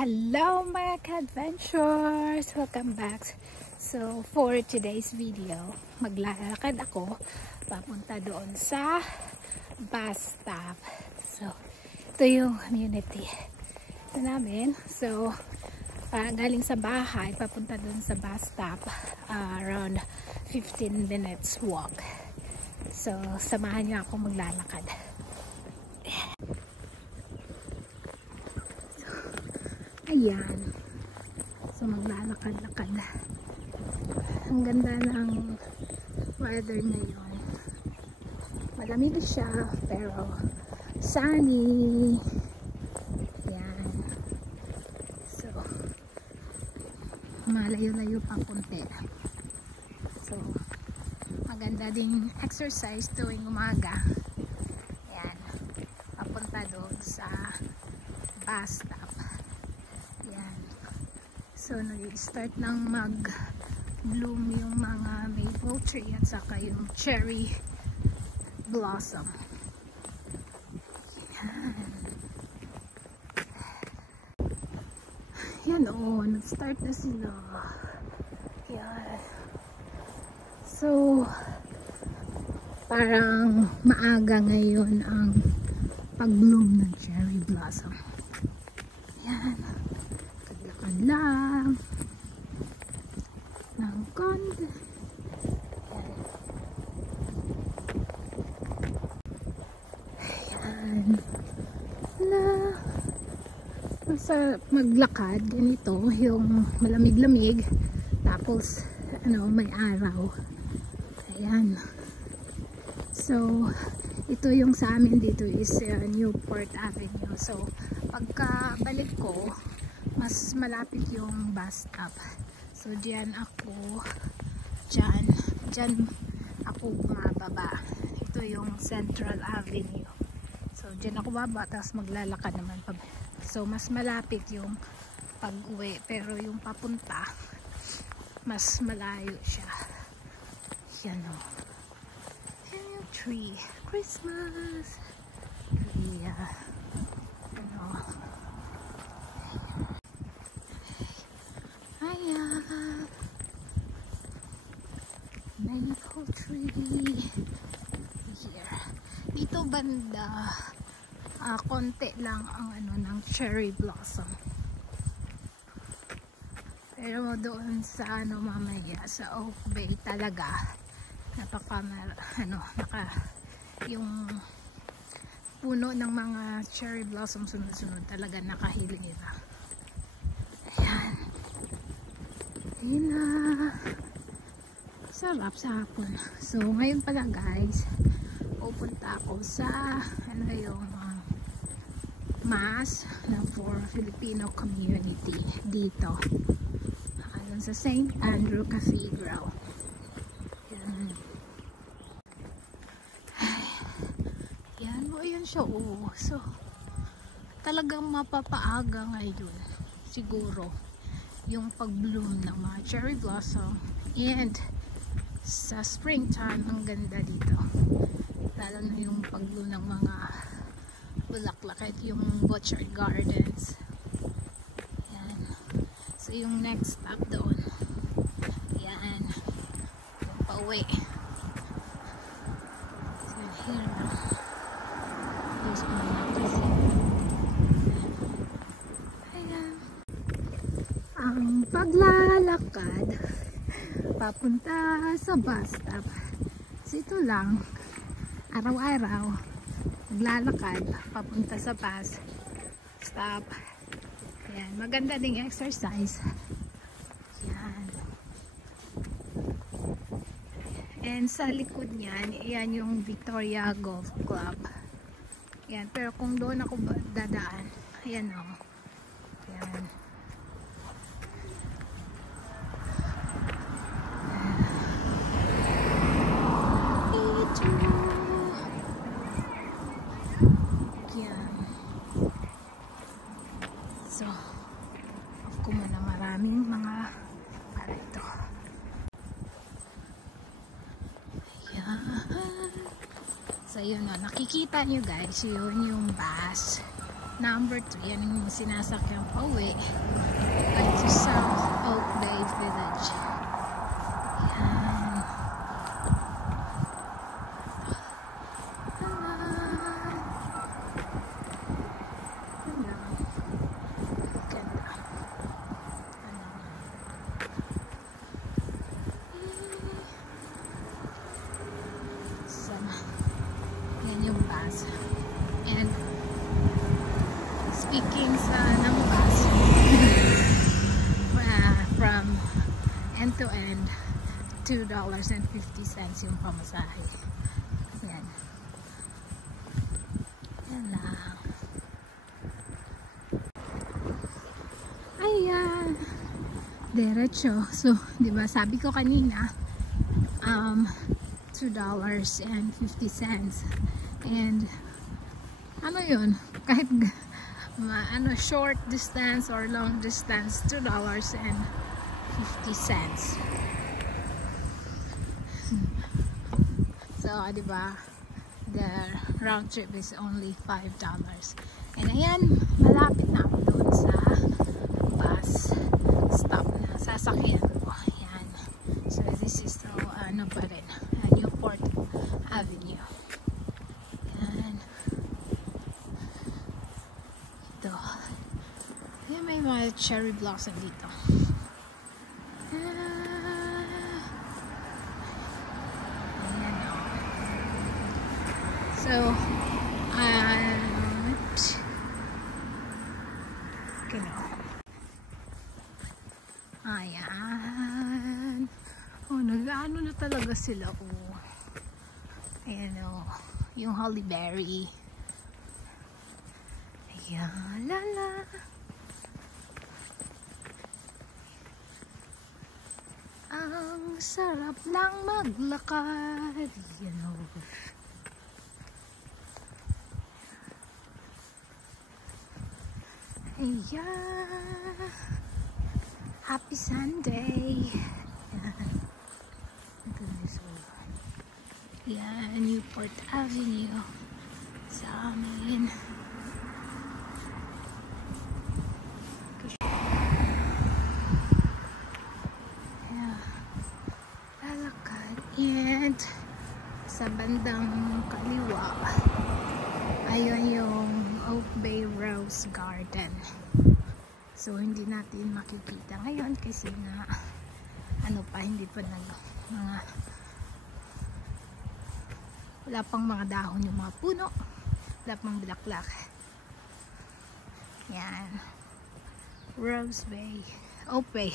Hello mga ka-adventures! Welcome back. So for today's video, maglalakad ako papunta doon sa bus stop. So ito yung community namin. So galing sa bahay papunta doon sa bus stop, around 15 minutes walk. So samahan niyo ako maglalakad. Ayan. So maglalakad-lakad. Ang ganda ng weather ngayon. Malamig siya pero sunny. Ayan. So malayo-layo pa konti. So maganda ding exercise tuwing umaga. Ayan. Papunta doon sa bus stop. So nag-start ng mag-bloom yung mga maple tree at saka yung cherry blossom. Yan o, nag-start na sila. Yan. So parang maaga ngayon ang pag-bloom ng cherry blossom. Yan. Lang ng konti. Ayan na sa maglakad ganito yung malamig-lamig tapos may araw. Ayan, so ito yung sa amin dito is Newport Avenue. So pagka balik ko mas malapit yung bus stop. So diyan ako bumababa. Ito yung Central Avenue. So diyan ako baba tapos maglalakad naman pa. So mas malapit yung pag-uwi pero yung papunta mas malayo siya. Yan o. Yan yung tree. Christmas tree. Maple tree here. Dito banda konti lang ang ng cherry blossom. Pero doon sa mamaya sa Oak Bay talaga yung puno ng mga cherry blossom sunod-sunod talaga nakahilira. Ayan. Ayan na. Sarap sa hapon. So ngayon pala guys, pupunta ako sa yung mass for Filipino community dito sa St. Andrew Cathedral. Yan. Yan o, yan siya o. So talagang mapapaaga ngayon siguro yung pag-bloom ng mga cherry blossom, and sa springtime ang ganda dito lalo na yung pag-bloom ng mga bulaklak at yung Butcher Gardens. Yan. So yung next stop doon, yan yung pauwi. So here na close ko na kasi ayan ang paglalakad papunta sa bus stop. So ito lang, araw-araw maglalakad papunta sa bus stop. Ayan, maganda ding exercise. Yan. And sa likod niyan, yan yung Victoria Golf Club. Yan, pero kung doon ako dadaan, ayan o. Yan. So, off ko muna, maraming mga para ito. Ayan. So, yun o. Nakikita nyo guys, yun yung bus. number 2. Yan yung sinasakyan pa uwi. To South Oak Bay Village. Yan. And speaking ng bus, from end to end, $2.50 yung pamasahe. Yan. Yan lang. Ayan. Diretso. So, di ba sabi ko kanina, $2.50. And ano yun, kahit short distance or long distance, $2.50. So diba, the round trip is only $5. And ayan, malapit na ako doon sa bus stop na sasakyan ko. Ayan. So this is pa rin, Newport Avenue. Ayan, may mga cherry blossom dito. Ayan, so, ayan. Nag-ano na talaga sila, Ayan, yung holly berry. Ayan, lala. Ang sarap lang maglakad. Ayan. Happy Sunday. Ayan, Newport Avenue sa amin. And sa bandang kaliwa, ayun yung Oak Bay Rose Garden. So hindi natin makikita ngayon kasi na hindi pa wala pang mga dahon yung mga puno, wala pang bulaklak. Yan, Rose Bay, Oak Bay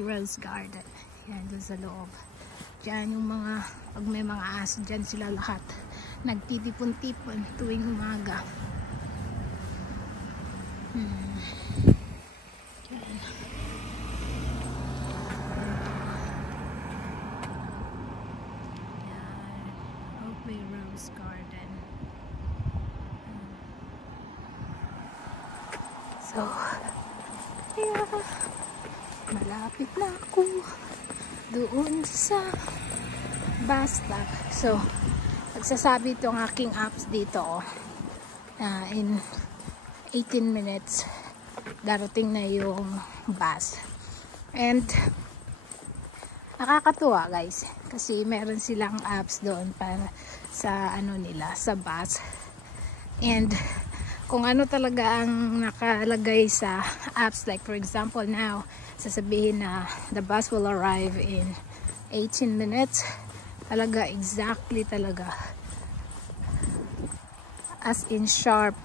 Rose Garden. Yan, doon sa loob. Diyan yung mga, pag may mga aso dyan, sila lahat nagtitipon-tipon tuwing umaga. Diyan. Yan, Oak Bay Rose Garden. So, yeah, malapit na ako doon sa bus stop. So, nagsasabi itong aking apps dito in 18 minutes darating na yung bus. And nakakatuwa guys kasi meron silang apps doon para sa nila, sa bus. And kung ano talaga ang nakalagay sa apps, like for example now, sasabihin na the bus will arrive in 18 minutes. Talaga, exactly talaga. As in sharp.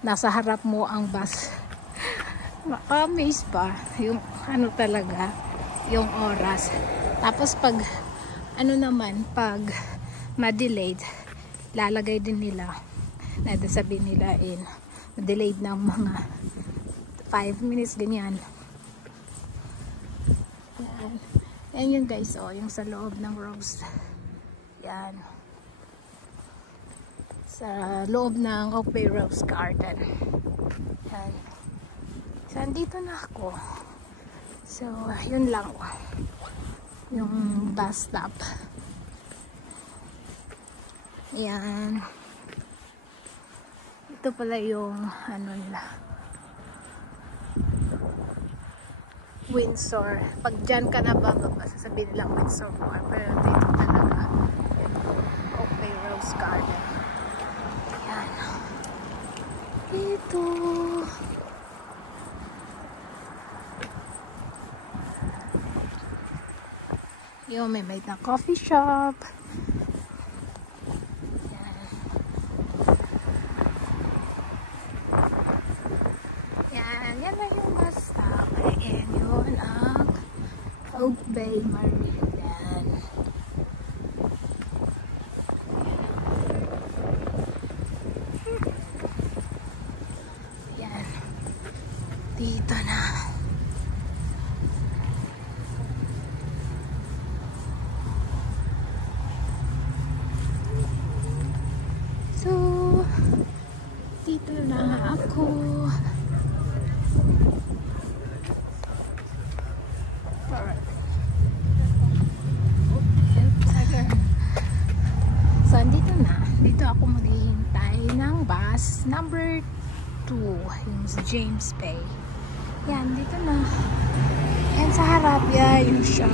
Nasa harap mo ang bus. Naka-amaze pa yung talaga, yung oras. Tapos pag naman, pag ma-delayed, lalagay din nila, sabihin nila delayed ng mga 5 minutes, ganyan. Yan. Yan yun guys, yung sa loob ng Rose. Yan. Sa loob ng Oak Bay Rose Garden. Yan. So, andito na ako. So, yun lang. Yung bus stop. Yan. Dito pala yung ano nila, Windsor. Pag dyan ka na bababa, sasabihin nilang Windsor Moor, pero dito talaga okay, Rose Garden. Yan dito. Yung may made na coffee shop. Yan na yung bus stop. And yun ang Oak Bay Meridian. Yan. Dito na. So, dito na ako. So, andito na. Dito ako maghihintay ng bus number 2. Yung sa James Bay. Yan, dito na. Yan sa harap yan yung siya.